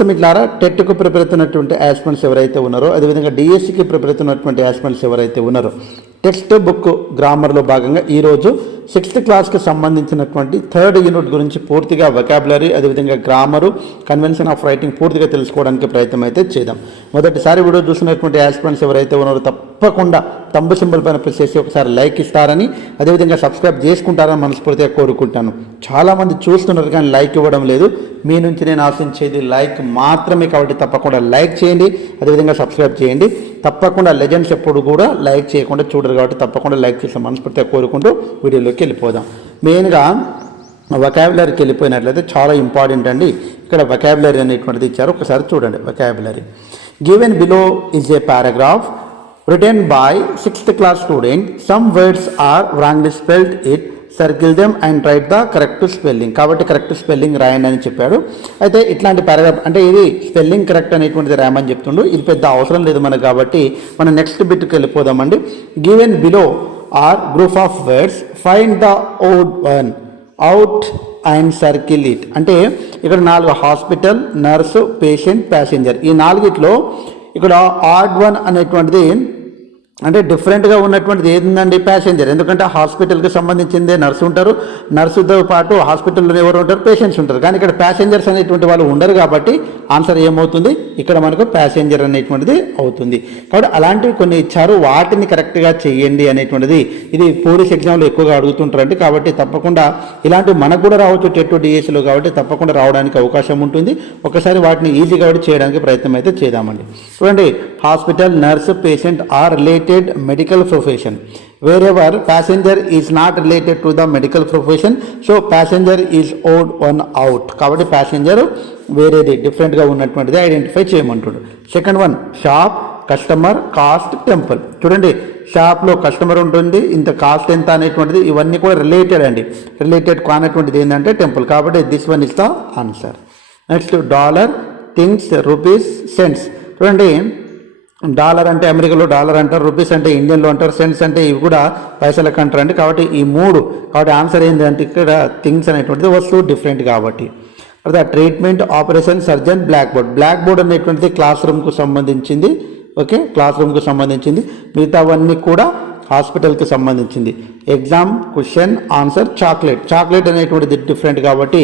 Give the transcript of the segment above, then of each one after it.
ప్రస్తుతం ఇట్లారా టెట్కు ప్రిపేర్ అవుతున్నటువంటి యాస్పిరెంట్స్ ఎవరైతే ఉన్నారో, అదేవిధంగా డిఎస్సికి ప్రిపేర్ అవుతున్నటువంటి యాస్పిరెంట్స్ ఎవరైతే ఉన్నారో, టెక్స్ట్ బుక్ గ్రామర్లో భాగంగా ఈరోజు 6th క్లాస్కి సంబంధించినటువంటి 3rd యూనిట్ గురించి పూర్తిగా వొకాబులరీ, అదేవిధంగా గ్రామరు, కన్వెన్షన్ ఆఫ్ రైటింగ్ పూర్తిగా తెలుసుకోవడానికి ప్రయత్నం అయితే చేద్దాం. మొదటిసారి వీడియో చూసినటువంటి యాస్పిరెంట్స్ ఎవరైతే ఉన్నారో తప్పకుండా తంబు సింబల్ పైన ప్రెస్ చేసి ఒకసారి లైక్ ఇస్తారని, అదేవిధంగా సబ్స్క్రైబ్ చేసుకుంటారని మనస్ఫూర్తిగా కోరుకుంటాను. చాలామంది చూస్తున్నారు కానీ లైక్ ఇవ్వడం లేదు. మీ నుంచి నేను ఆశించేది లైక్ మాత్రమే, కాబట్టి తప్పకుండా లైక్ చేయండి, అదేవిధంగా సబ్స్క్రైబ్ చేయండి. తప్పకుండా లెజెండ్స్ ఎప్పుడు కూడా లైక్ చేయకుండా చూడరు, కాబట్టి తప్పకుండా లైక్ చేసే మనస్ఫూర్తిగా కోరుకుంటూ వీడియోలోకి వెళ్ళిపోదాం. మెయిన్గా వొకాబులరీకి వెళ్ళిపోయినట్లయితే చాలా ఇంపార్టెంట్ అండి. ఇక్కడ వొకాబులరీ అనేటువంటిది ఇచ్చారు, ఒకసారి చూడండి. Vocabulary given below is a paragraph written by 6th class student. Some words are wrongly spelled. It circle them and write the correct spelling. కాబట్టి కరెక్ట్ స్పెల్లింగ్ రాయండి అని చెప్పాడు. అయితే ఇట్లాంటి పారాగ్రాఫ్ అంటే ఇది స్పెల్లింగ్ కరెక్ట్ అనేటువంటిది రాయమని చెప్తుండు. ఇది పెద్ద అవసరం లేదు మనకు, కాబట్టి మనం నెక్స్ట్ బిట్కి వెళ్ళిపోదామండి. Given below are group of words, find the odd one out and circle it. అంటే ఇక్కడ 4 హాస్పిటల్, నర్సు, పేషెంట్, ప్యాసింజర్. ఈ 4గిట్లో ఇక్కడ ఆడ్ వన్ అనేటువంటిది అంటే డిఫరెంట్గా ఉన్నటువంటిది ఏంటండి? ప్యాసింజర్. ఎందుకంటే హాస్పిటల్కి సంబంధించిందే నర్సు ఉంటారు, నర్సుతో పాటు హాస్పిటల్లో ఎవరు ఉంటారు? పేషెంట్స్ ఉంటారు. కానీ ఇక్కడ ప్యాసింజర్స్ అనేటువంటి వాళ్ళు ఉండరు, కాబట్టి ఆన్సర్ ఏమవుతుంది? ఇక్కడ మనకు ప్యాసింజర్ అనేటువంటిది అవుతుంది. కాబట్టి అలాంటివి కొన్ని ఇచ్చారు, వాటిని కరెక్ట్గా చేయండి అనేటువంటిది ఇది పోలీస్ ఎగ్జామ్లో ఎక్కువగా అడుగుతుంటారండి. కాబట్టి తప్పకుండా ఇలాంటివి మనకు కూడా రావచ్చు టెట్ డిఎస్సిలో, కాబట్టి తప్పకుండా రావడానికి అవకాశం ఉంటుంది. ఒకసారి వాటిని ఈజీగా చేయడానికి ప్రయత్నం అయితే చేద్దామండి. చూడండి, hospital, nurse, patient or related medical profession. Wherever passenger is not related to the medical profession, so passenger is odd one out. కాబట్టి ప్యాసింజర్ వేరేది డిఫరెంట్గా ఉన్నటువంటిది ఐడెంటిఫై చేయమంటాడు. Second one, shop, customer, cost, temple. చూడండి, షాప్లో కస్టమర్ ఉంటుంది, ఇంత cost ఎంత అనేటువంటిది ఇవన్నీ కూడా రిలేటెడ్ అండి. రిలేటెడ్ కానటువంటిది ఏంటంటే టెంపుల్, కాబట్టి this one is the answer. Next, dollar, things, rupees, cents. చూడండి, డాలర్ అంటే అమెరికాలో డాలర్ అంటారు, రూపీస్ అంటే ఇండియన్లో అంటారు, సెంట్స్ అంటే ఇవి కూడా పైసలకు అంటారు అండి. కాబట్టి ఈ 3, కాబట్టి ఆన్సర్ ఏంటంటే ఇక్కడ థింగ్స్ అనేటువంటిది వస్తువు డిఫరెంట్ కాబట్టి. అదే treatment, operation, surgeon, blackboard. Blackboard అనేటువంటిది క్లాస్ రూమ్కు సంబంధించింది. ఓకే, క్లాస్ రూమ్కు సంబంధించింది. మిగతావన్నీ కూడా హాస్పిటల్కి సంబంధించింది. Exam, question, answer, chocolate. Chocolate అనేటువంటిది డిఫరెంట్ కాబట్టి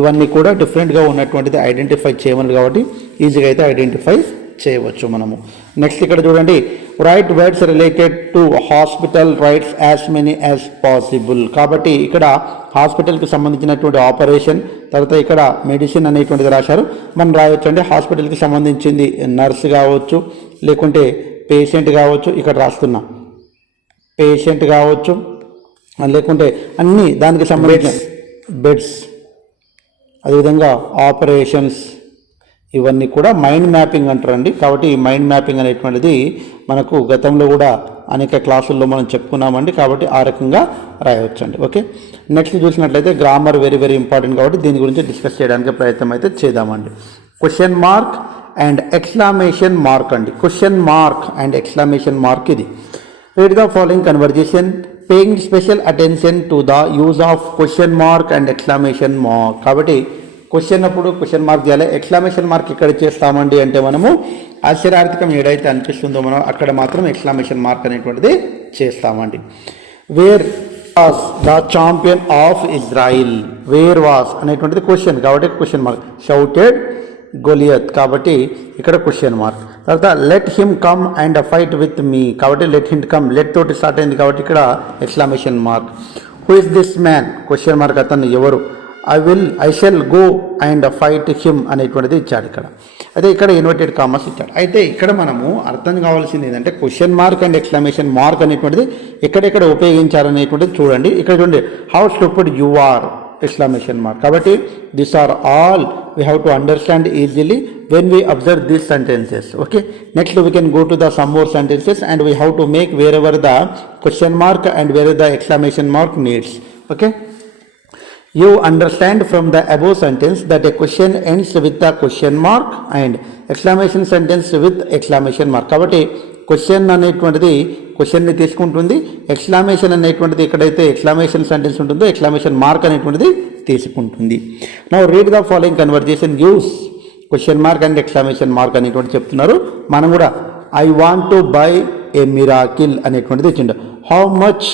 ఇవన్నీ కూడా డిఫరెంట్గా ఉన్నటువంటిది ఐడెంటిఫై చేయమని, కాబట్టి ఈజీగా అయితే ఐడెంటిఫై చేయవచ్చు మనము. నెక్స్ట్ ఇక్కడ చూడండి, right words related to hospital, rights as many as possible. కాబట్టి ఇక్కడ హాస్పిటల్కి సంబంధించినటువంటి ఆపరేషన్, తర్వాత ఇక్కడ మెడిసిన్ అనేటువంటిది రాశారు. మనం రాయొచ్చు అండి, హాస్పిటల్కి సంబంధించింది నర్స్ కావచ్చు, లేకుంటే పేషెంట్ కావచ్చు. ఇక్కడ రాస్తున్నా పేషెంట్ కావచ్చు, లేకుంటే అన్నీ దానికి సంబంధించిన బెడ్స్, అదేవిధంగా ఆపరేషన్స్, ఇవన్నీ కూడా మైండ్ మ్యాపింగ్ అంటారండి. కాబట్టి ఈ మైండ్ మ్యాపింగ్ అనేటువంటిది మనకు గతంలో కూడా అనేక క్లాసుల్లో మనం చెప్పుకున్నామండి. కాబట్టి ఆ రకంగా రాయవచ్చండి. ఓకే, నెక్స్ట్ చూసినట్లయితే గ్రామర్ వెరీ వెరీ ఇంపార్టెంట్, కాబట్టి దీని గురించి డిస్కస్ చేయడానికి ప్రయత్నం అయితే చేద్దామండి. Question mark and exclamation mark అండి. Question mark and exclamation mark ఇది. Read the following conversation paying special attention to the use of question mark and exclamation mark. కాబట్టి క్వశ్చన్ అప్పుడు క్వశ్చన్ మార్క్ చేయాలి, ఎక్స్క్లమేషన్ మార్క్ ఇక్కడ చేస్తామండి అంటే మనము ఆశ్చర్యార్థకం ఏదైతే అనిపిస్తుందో మనం అక్కడ మాత్రం ఎక్స్క్లమేషన్ మార్క్ అనేటువంటిది చేస్తామండి. Where was the champion of Israel. Where was అనేటువంటిది క్వశ్చన్, కాబట్టి క్వశ్చన్ మార్క్. షౌటెడ్ గొలియత్, కాబట్టి ఇక్కడ క్వశ్చన్ మార్క్. తర్వాత let him come and fight with me, కాబట్టి లెట్ హిమ్ కమ్, లెట్ తోటి స్టార్ట్ అయింది కాబట్టి ఇక్కడ exclamation mark. Who is this man, question mark, అతను ఎవరు. I shall go and fight him అనేటువంటిది ఇచ్చాడు ఇక్కడ. అయితే ఇక్కడ ఇన్వర్టెడ్ కామర్స్ ఇచ్చాడు. అయితే ఇక్కడ మనము అర్థం కావాల్సింది ఏంటంటే question mark and exclamation mark అనేటువంటిది ఎక్కడెక్కడ ఉపయోగించారనేటువంటిది చూడండి. ఇక్కడ చూడండి, how stupid you are, exclamation mark. కాబట్టి this are all we have to understand easily when we observe these sentences. Okay, next we can go to the some more sentences and we have to make where ever the question mark and where the exclamation mark needs. Okay, you understand from the above sentence that a question ends with a question mark and exclamation sentence with exclamation mark. కాబట్టి question అనేటువంటిది క్వశ్చన్ని తీసుకుంటుంది, exclamation అనేటువంటిది ఎక్కడైతే exclamation sentence ఉంటుందో exclamation mark అనేటువంటిది తీసుకుంటుంది. Now read the following conversation. Use question mark and exclamation mark అనేటువంటి చెప్తున్నారు. మనం కూడా I want to buy a miracle అనేటువంటిది ఇచ్చిండు. హౌ మచ్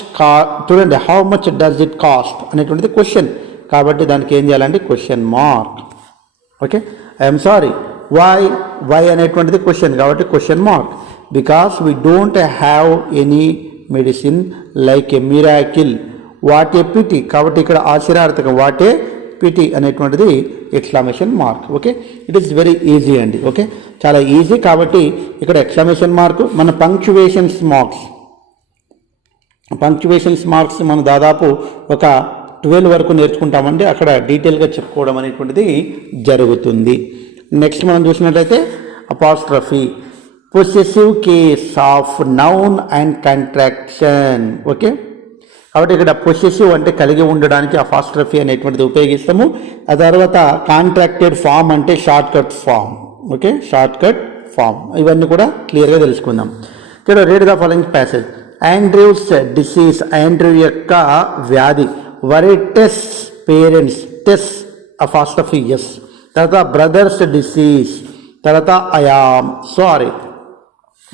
చూడండి, how much does it cost అనేటువంటిది క్వశ్చన్, కాబట్టి దానికి ఏం చేయాలంటే question mark. Okay, I'm sorry, why అనేటువంటిది క్వశ్చన్ కాబట్టి question mark. Because we don't have any medicine like a miracle. What a pity, కాబట్టి ఇక్కడ ఆశ్చర్యార్థకం వాట్ ఏ పిటి అనేటువంటిది exclamation mark. Okay, it is very easy అండి. Okay, చాలా easy కాబట్టి ఇక్కడ ఎక్స్క్లమేషన్ మార్క్. మన పంక్చువేషన్స్ మార్క్స్ మనం దాదాపు ఒక 12 వరకు నేర్చుకుంటామండి. అక్కడ డీటెయిల్గా చెప్పుకోవడం అనేటువంటిది జరుగుతుంది. నెక్స్ట్ మనం చూసినట్లయితే apostrophe, possessive case of noun and contraction. Okay, కాబట్టి ఇక్కడ పొసెసివ్ అంటే కలిగి ఉండడానికి అపాస్ట్రఫీ అనేటువంటిది ఉపయోగిస్తాము. ఆ తర్వాత కాంట్రాక్టెడ్ ఫామ్ అంటే short cut form. Okay, short cut form, ఇవన్నీ కూడా క్లియర్గా తెలుసుకుందాం. ఇక్కడ read the following passage. Andrew's disease, Andrew యొక్క వ్యాధి. Worry Tess parents, Tess apostrophe S. తర్వాత బ్రదర్స్ డిసీజ్, తర్వాత I am sorry.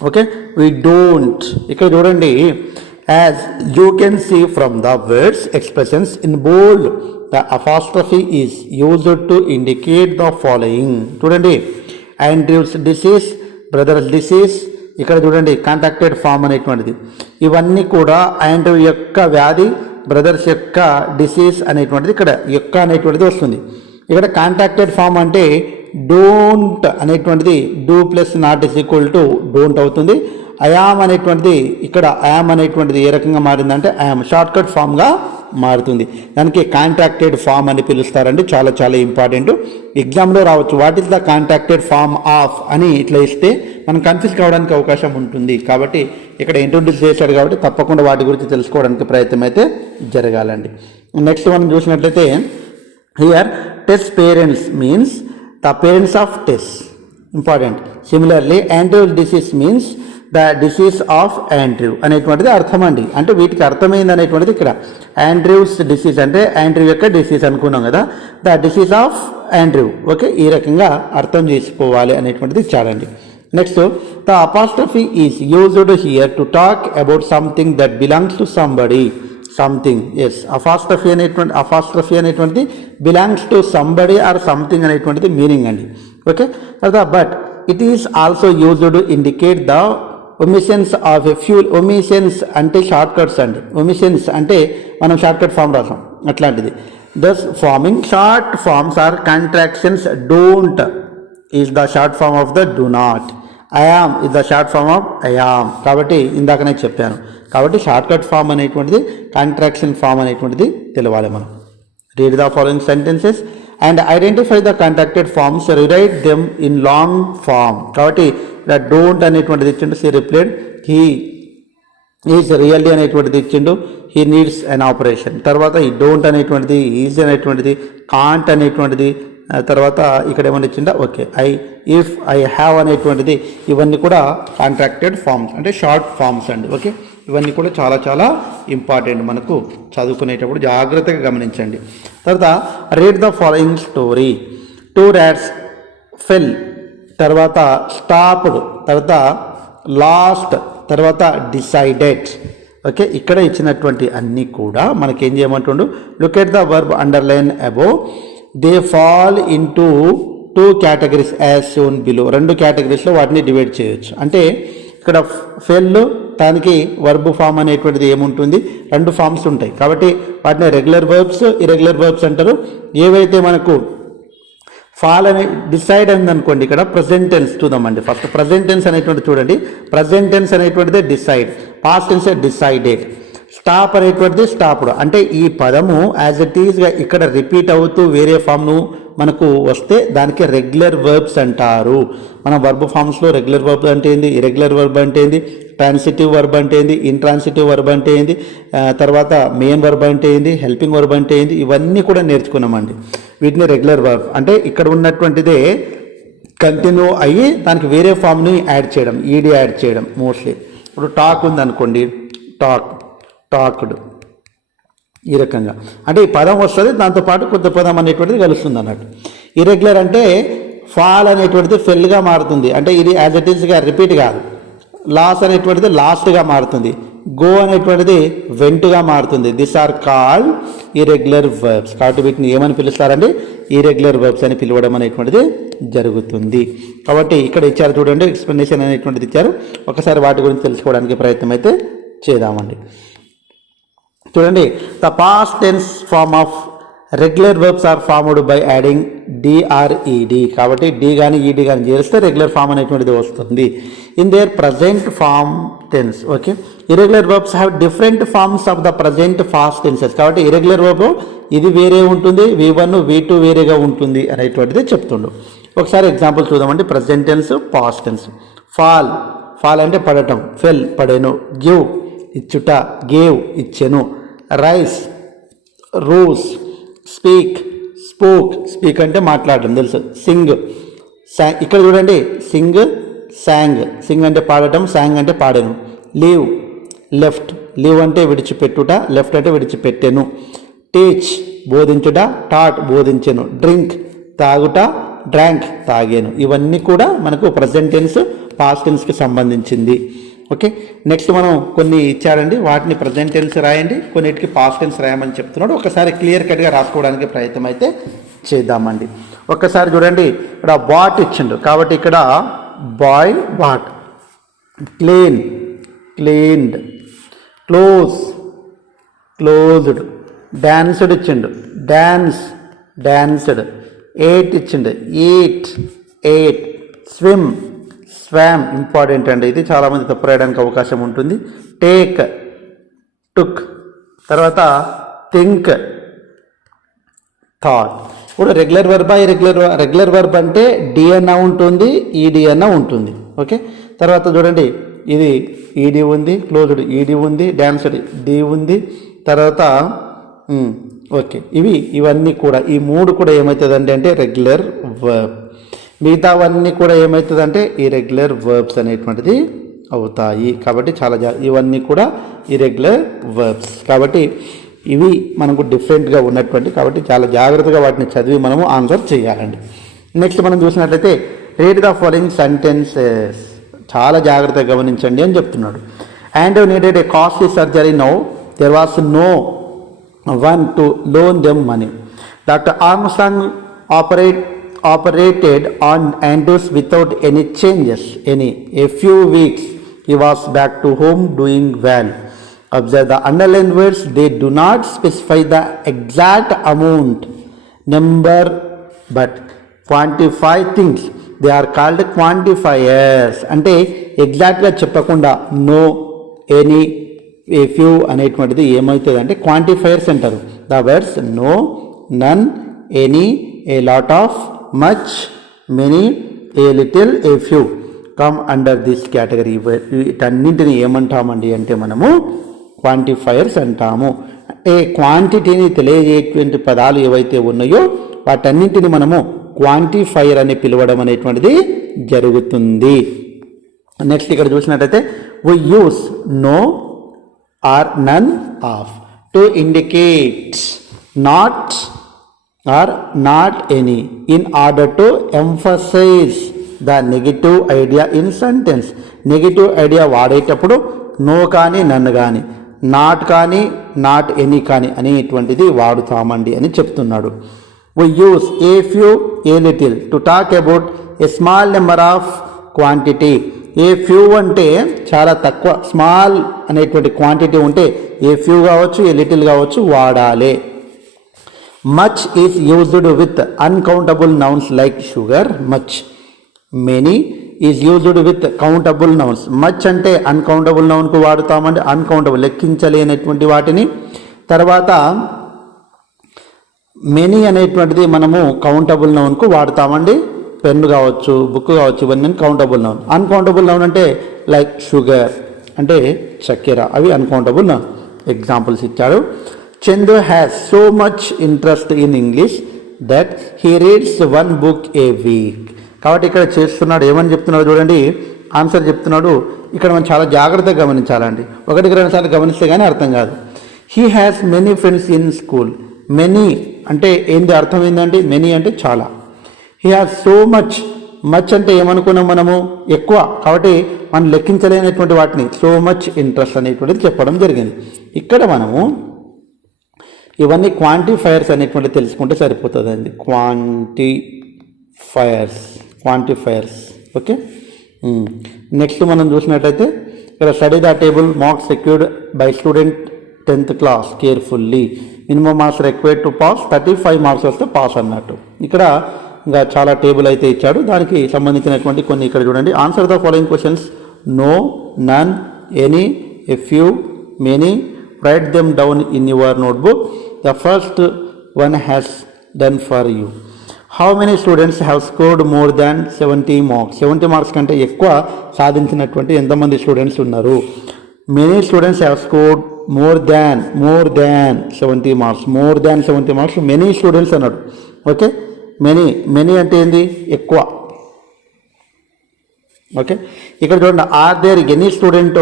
Okay, we don't. ఇక్కడ చూడండి, as you can see from the words expressions in bold, the apostrophe is used to indicate the following. చూడండి, Andrews disease, brothers disease, ఇక్కడ చూడండి contracted form అనేటువంటిది. ఇవన్నీ కూడా Andrew యొక్క వ్యాధి, బ్రదర్స్ యొక్క డిసీజ్ అనేటువంటిది ఇక్కడ యొక్క అనేటువంటిది వస్తుంది. ఇక్కడ కాంట్రాక్టెడ్ ఫామ్ అంటే డోంట్ అనేటువంటిది do plus not is equal to don't అవుతుంది. ఐఆమ్ అనేటువంటిది ఇక్కడ ఐఆమ్ అనేటువంటిది ఏ రకంగా మారిందంటే ఐఆమ్ షార్ట్ కట్ ఫామ్గా మారుతుంది. దానికి కాంట్రాక్టెడ్ ఫామ్ అని పిలుస్తారండి. చాలా చాలా ఇంపార్టెంట్, ఎగ్జామ్లో రావచ్చు. What is the contracted form of అని ఇట్లా ఇస్తే మనం కన్ఫ్యూజ్ కావడానికి అవకాశం ఉంటుంది. కాబట్టి ఇక్కడ ఇంట్రొడ్యూస్ చేశాడు కాబట్టి తప్పకుండా వాటి గురించి తెలుసుకోవడానికి ప్రయత్నం అయితే జరగాలండి. నెక్స్ట్ మనం చూసినట్లయితే here Tess parents means the parents of Tess, important. Similarly Andrew disease means the disease of Andrew అనేటువంటిది అర్థం అండి. అంటే వీటికి అర్థమైంది అనేటువంటిది ఇక్కడ ఆండ్రూస్ డిసీజ్ అంటే ఆండ్రూ యొక్క డిసీజ్ అనుకున్నాం కదా, the disease of Andrew. Okay, ఈ రకంగా అర్థం చేసుకోవాలి అనేటువంటిది చాలండి. Next, the apostrophe is used here to talk about something that belongs to somebody. Something, S, apostrophe అనేటువంటిది belongs to somebody or something అనేటువంటిది మీనింగ్ అండి. ఓకే, తర్వాత but it is also used to indicate the omissions of a few. Omissions అంటే short cuts అండి. Omissions అంటే మనం short cut form రాసాం అట్లాంటిది. Thus forming short forms are contractions. Don't is the short form of the do not. I am is the short form of I am. కాబట్టి ఇందాకనే చెప్పాను. కాబట్టి షార్ట్ కట్ ఫామ్ అనేటువంటిది, కాంట్రాక్షన్ ఫామ్ అనేటువంటిది తెలవాలి మనం. Read the following sentences and identify the contracted forms, rewrite them in long form. కాబట్టి ఇలా డోంట్ అనేటువంటిది ఇచ్చిండు, she replied. He is really అనేటువంటిది ఇచ్చిండు, హీ నీడ్స్ అన్ ఆపరేషన్. తర్వాత ఈ డోంట్ అనేటువంటిది, ఈజ్ అనేటువంటిది, కాంట్ అనేటువంటిది, తర్వాత ఇక్కడ ఏమన్నా ఇచ్చిందా, ఓకే, ఇఫ్ ఐ హ్యావ్ అనేటువంటిది. ఇవన్నీ కూడా కాంట్రాక్టెడ్ ఫార్మ్స్ అంటే షార్ట్ ఫార్మ్స్ అండి. ఓకే, ఇవన్నీ కూడా చాలా చాలా ఇంపార్టెంట్, మనకు చదువుకునేటప్పుడు జాగ్రత్తగా గమనించండి. తర్వాత read the following story. 2 rats ఫెల్, తర్వాత స్టాప్డ్, తర్వాత లాస్ట్, తర్వాత డిసైడెడ్. ఓకే, ఇక్కడ ఇచ్చినటువంటి అన్నీ కూడా మనకేం చేయమంటుండు, look at the verb underline above. They fall into 2 categories as shown below. 2 కేటగిరీస్లో వాటిని డివైడ్ చేయొచ్చు. అంటే ఇక్కడ ఫెల్ దానికి వర్బ్ ఫామ్ అనేటువంటిది ఏముంటుంది, 2 ఫామ్స్ ఉంటాయి. కాబట్టి వాటిని రెగ్యులర్ వర్బ్స్, ఇర్రెగ్యులర్ వర్బ్స్ అంటారు. ఏవైతే మనకు ఫాల్ అనే డిసైడ్ అయింది అనుకోండి, ఇక్కడ ప్రజెంట్ టెన్స్ చూద్దామండి. ఫస్ట్ ప్రజెంట్ టెన్స్ అనేటువంటి చూడండి. ప్రజెంట్ టెన్స్ అనేటువంటిది decide, past tense decided. Stop అనేటువంటిది స్టాప్డ్. అంటే ఈ పదము యాజ్ ఇట్ ఈజ్గా ఇక్కడ రిపీట్ అవుతూ వేరే ఫామ్ను మనకు వస్తే దానికి రెగ్యులర్ వర్బ్స్ అంటారు. మన వర్బ్ ఫామ్స్లో రెగ్యులర్ వర్బ్ అంటే ఏంది, ఇరెగ్యులర్ వర్బ్ అంటే ఏంది, ట్రాన్సిటివ్ వర్బ్ అంటే ఏంది, ఇంట్రాన్సిటివ్ వర్బ్ అంటే ఏంది, తర్వాత మెయిన్ వర్బ్ అంటే ఏంది, హెల్పింగ్ వర్బ్ అంటే ఏంది, ఇవన్నీ కూడా నేర్చుకున్నామండి. వీటిని రెగ్యులర్ వర్బ్ అంటే ఇక్కడ ఉన్నటువంటిదే కంటిన్యూ అయ్యి దానికి వేరే ఫామ్ని యాడ్ చేయడం, ఈడీ యాడ్ చేయడం మోస్ట్లీ. ఇప్పుడు టాక్ ఉంది అనుకోండి, టాక్డ్, ఈ రకంగా అంటే ఈ పదం వస్తుంది, దాంతోపాటు కొత్త పదం అనేటువంటిది కలుస్తుంది అన్నట్టు. ఇరెగ్యులర్ అంటే ఫాల్ అనేటువంటిది ఫెల్గా మారుతుంది, అంటే ఇది యాజ్ ఇట్ ఈస్గా రిపీట్ కాదు. లాస్ అనేటువంటిది లాస్ట్గా మారుతుంది. గో అనేటువంటిది వెంటుగా మారుతుంది. This are called irregular verbs. కాబట్టి వీటిని ఏమని పిలుస్తారండి? ఇర్రెగ్యులర్ వర్బ్స్ అని పిలవడం అనేటువంటిది జరుగుతుంది. కాబట్టి ఇక్కడ ఇచ్చారు చూడండి, ఎక్స్ప్లెనేషన్ అనేటువంటిది ఇచ్చారు. ఒకసారి వాటి గురించి తెలుసుకోవడానికి ప్రయత్నం అయితే చేద్దామండి. చూడండి, the past tense form of regular verbs are formed by adding D or ED. కాబట్టి డి కానీ ఈడి కానీ చేస్తే రెగ్యులర్ ఫామ్ అనేటువంటిది వస్తుంది. In their present form tense. Okay, irregular verbs have different forms of the present past tenses. కాబట్టి irregular verb ఇది వేరే ఉంటుంది, V1 V2 వేరేగా ఉంటుంది అనేటువంటిది చెప్తుండు. ఒకసారి ఎగ్జాంపుల్ చూద్దామండి. Present tense, past tense. Fall, fall అంటే పడటం, ఫెల్ పడెను. గివ్ ఇచ్చుట, గేవ్ ఇచ్చెను. Rise, rose. Speak, spoke, speak అంటే మాట్లాడడం తెలుసు. Sing, sang. ఇక్కడ చూడండి, సింగ్, సాంగ్. సింగ్ అంటే పాడటం, సాంగ్ అంటే పాడెను. Leave, left. లీవ్ అంటే విడిచిపెట్టుట, లెఫ్ట్ అంటే విడిచిపెట్టెను. టీచ్ బోధించుట, టాట్ బోధించెను. డ్రింక్ తాగుట, డ్రాంక్ తాగాను. ఇవన్నీ కూడా మనకు ప్రజెంట్ టెన్స్, పాస్ట్ టెన్స్కి సంబంధించింది. ఓకే, నెక్స్ట్ మనం కొన్ని ఇచ్చారండి, వాటిని ప్రజెంట్ టెన్స్ రాయండి, కొన్నిటికి పాస్ట్ టెన్స్ రాయమని చెప్తున్నాడు. ఒకసారి క్లియర్ కట్గా రాసుకోవడానికి ప్రయత్నం అయితే చేద్దామండి. ఒక్కసారి చూడండి, ఇక్కడ బాట్ ఇచ్చిండు, కాబట్టి ఇక్కడ buy bought. Clean, cleaned. Close, closed. Danced ఇచ్చిండు, డాన్స్, డాన్స్డ్. ఎయిట్ ఇచ్చిండు, eat, ate. Swim, swam. Important అండి, ఇది చాలామంది తప్పు రాయడానికి అవకాశం ఉంటుంది. Take, took. తర్వాత థింక్, థాట్. ఇప్పుడు రెగ్యులర్ వర్బా రెగ్యులర్ వర్బ్ అంటే డి అన్న ఉంటుంది, ఈడి అన్న ఉంటుంది. ఓకే, తర్వాత చూడండి, ఇది ఈడి ఉంది, క్లోజ్డ్ ఈడి ఉంది, డాన్స్డ్ డి ఉంది. తర్వాత ఓకే, ఇవన్నీ కూడా ఈ మూడు కూడా ఏమవుతుందండి అంటే రెగ్యులర్ వర్బ్. మిగతావన్నీ కూడా ఏమవుతుందంటే ఇర్రెగ్యులర్ వర్బ్స్ అనేటువంటిది అవుతాయి. కాబట్టి ఇవన్నీ కూడా ఇర్రెగ్యులర్ వర్బ్స్. కాబట్టి ఇవి మనకు డిఫరెంట్గా ఉన్నటువంటి, కాబట్టి చాలా జాగ్రత్తగా వాటిని చదివి మనము ఆన్సర్ చేయాలండి. నెక్స్ట్ మనం చూసినట్లయితే రీడ్ ద ఫాలోయింగ్ సెంటెన్సెస్. చాలా జాగ్రత్తగా గమనించండి అని చెప్తున్నాడు. And needed a costly surgery. Now there was no one to loan them money. Doctor Armstrong operated on Andrews without any changes. A few weeks he was back to home doing well. Observe the underlined words. They do not specify the exact amount, number, but quantify things. They are called quantifiers. అంటే ఎగ్జాక్ట్గా చెప్పకుండా no, any, a few అనేటువంటిది ఏమవుతుంది అంటే quantifiers అంటారు. The words no, none, any, a lot of, much, many, a little, a few come under this category. వీటన్నింటిని ఏమంటామండి అంటే మనము క్వాంటిఫైయర్స్ అంటాము. అంటే క్వాంటిటీని తెలియజేటువంటి పదాలు ఏవైతే ఉన్నాయో వాటన్నింటిని మనము క్వాంటిఫైయర్ అని పిలవడం అనేటువంటిది జరుగుతుంది. నెక్స్ట్ ఇక్కడ చూసినట్టయితే we use no or none of to indicate not or not any in order to emphasize the negative idea in sentence. Negative idea వాడేటప్పుడు నో కానీ, నన్ను కానీ, నాట్ కానీ, నాట్ ఎనీ కానీ అనేటువంటిది వాడుతామండి అని చెప్తున్నాడు. we use a few, a little to talk about a small number of quantity. A few అంటే చాలా తక్కువ, స్మాల్ అనేటువంటి క్వాంటిటీ ఉంటే ఏ ఫ్యూ కావచ్చు, ఏ లిటిల్ కావచ్చు వాడాలి. Much is used with uncountable nouns like sugar, much. Many is used with countable nouns. Much అంటే uncountable నౌన్కు వాడుతామండి, uncountable లెక్కించలేనటువంటి వాటిని. తర్వాత మెనీ అనేటువంటిది మనము కౌంటబుల్ నౌన్కు వాడుతామండి. పెన్ను కావచ్చు, బుక్ కావచ్చు, ఇవన్నీ కౌంటబుల్ నౌన్. అన్కౌంటబుల్ నౌన్ అంటే లైక్ షుగర్ అంటే చక్కెర, అవి అన్కౌంటబుల్ నౌన్. ఎగ్జాంపుల్స్ ఇచ్చాడు. Chandu has so much interest in English that he reads one book a week. కాబట్టి ఇక్కడ చేస్తున్నాడు, ఏమని చెప్తున్నాడు చూడండి, ఆన్సర్ చెప్తున్నాడు. ఇక్కడ మనం చాలా జాగ్రత్తగా గమనించాలండి, 1-2 సార్లు గమనిస్తే కానీ అర్థం కాదు. He has many friends in school. Many అంటే ఏంది అర్థం ఏంటంటే మెనీ అంటే చాలా. He has so much. Much అంటే ఏమనుకున్నాం మనము, ఎక్కువ, కాబట్టి మనం లెక్కించలేనటువంటి వాటిని సో మచ్ ఇంట్రెస్ట్ అనేటువంటిది చెప్పడం జరిగింది. ఇక్కడ మనము ఇవన్నీ క్వాంటిఫైయర్స్ అనేటువంటిది తెలుసుకుంటే సరిపోతుందండి. Quantifiers okay. నెక్స్ట్ మనం చూసినట్లయితే ఇక్కడ study the table marks secured by student 10th class carefully, minimum marks required to pass 35 marks వస్తే పాస్ అన్నట్టు. ఇక్కడ ఇంకా చాలా టేబుల్ అయితే ఇచ్చాడు, దానికి సంబంధించినటువంటి కొన్ని ఇక్కడ చూడండి. Answer the following questions: no, none, any, a few, many. Write them down in your notebook. The first one has done for you. How many students have scored more than 70 marks? 70 marks కంటే ఎక్కువ సాధించినటువంటి ఎంతమంది students ఉన్నారు? Many students have scored more than 70 marks. More than 70 marks many students అన్నాడు. Okay, many అంటే ఏంది? ఎక్కువ. Okay, ఇక్కడ చూడండి. Are there any student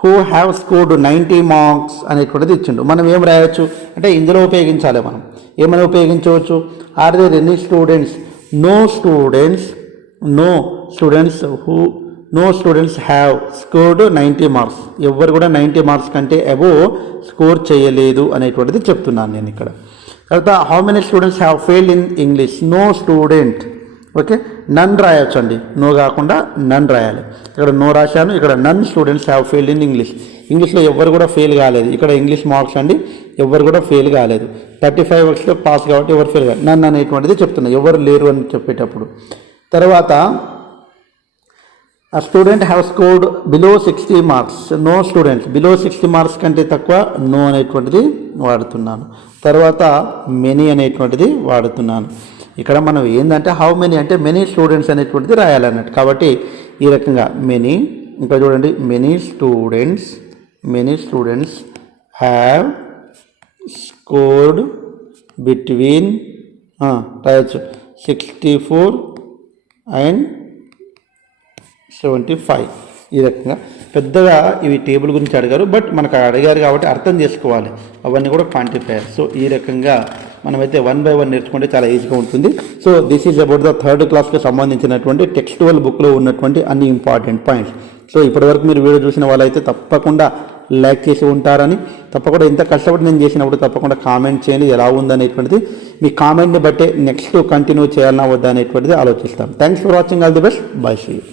who have scored 90 marks అనేటువంటిది ఇచ్చిండు. మనం ఏం రాయొచ్చు అంటే ఇందులో ఉపయోగించాలి. మనం ఏమైనా ఉపయోగించవచ్చు. Are there any students? No students have scored 90 marks. ఎవరు కూడా 90 మార్క్స్ కంటే అబోవ్ స్కోర్ చేయలేదు అనేటువంటిది చెప్తున్నాను నేను ఇక్కడ. తర్వాత how many students have failed in English? No student. Okay, none రాయొచ్చు అండి, నో కాకుండా నన్ రాయాలి. ఇక్కడ నో రాశాను, ఇక్కడ నన్ స్టూడెంట్స్ హ్యావ్ ఫెయిల్డ్ ఇన్ ఇంగ్లీష్లో ఎవరు కూడా ఫెయిల్ కాలేదు. ఇక్కడ ఇంగ్లీష్ మార్క్స్ అండి, ఎవరు కూడా ఫెయిల్ కాలేదు. 35 మార్క్స్లో పాస్ కాబట్టి ఎవరు ఫెయిల్ కాలేదు. నన్ అనేటువంటిది చెప్తున్నా, ఎవరు లేరు అని చెప్పేటప్పుడు. తర్వాత ఆ student have scored below 60 marks. No students. Below 60 marks కంటే తక్కువ నో అనేటువంటిది వాడుతున్నాను. తర్వాత మెనీ అనేటువంటిది వాడుతున్నాను. ఇక్కడ మనం ఏంటంటే హౌ మెనీ అంటే మెనీ స్టూడెంట్స్ అనేటువంటిది రాయాలన్నట్టు. కాబట్టి ఈ రకంగా మెనీ. ఇంకా చూడండి, many students have scored between రాయొచ్చు 64 and 75. ఈ రకంగా పెద్దగా ఇవి టేబుల్ గురించి అడిగారు, బట్ మనకు అడిగారు కాబట్టి అర్థం చేసుకోవాలి. అవన్నీ కూడా క్వాంటిఫైయర్. సో ఈ రకంగా మనమైతే 1 by 1 నేర్చుకుంటే చాలా ఈజీగా ఉంటుంది. So this is about the 3rd క్లాస్కి సంబంధించినటువంటి టెక్స్టువల్ బుక్లో ఉన్నటువంటి అన్ని ఇంపార్టెంట్ పాయింట్స్. సో ఇప్పటివరకు మీరు వీడియో చూసిన వాళ్ళైతే తప్పకుండా లైక్ చేసి ఉంటారని, తప్పకుండా ఇంత కష్టపడి నేను చేసినప్పుడు తప్పకుండా కామెంట్ చేయండి ఎలా ఉందనేటువంటిది. మీ కామెంట్ని బట్టే నెక్స్ట్ కంటిన్యూ చేయాలన్నా వద్దా అనేటువంటిది ఆలోచిస్తాం. Thanks for watching. All the best. Bye. See you.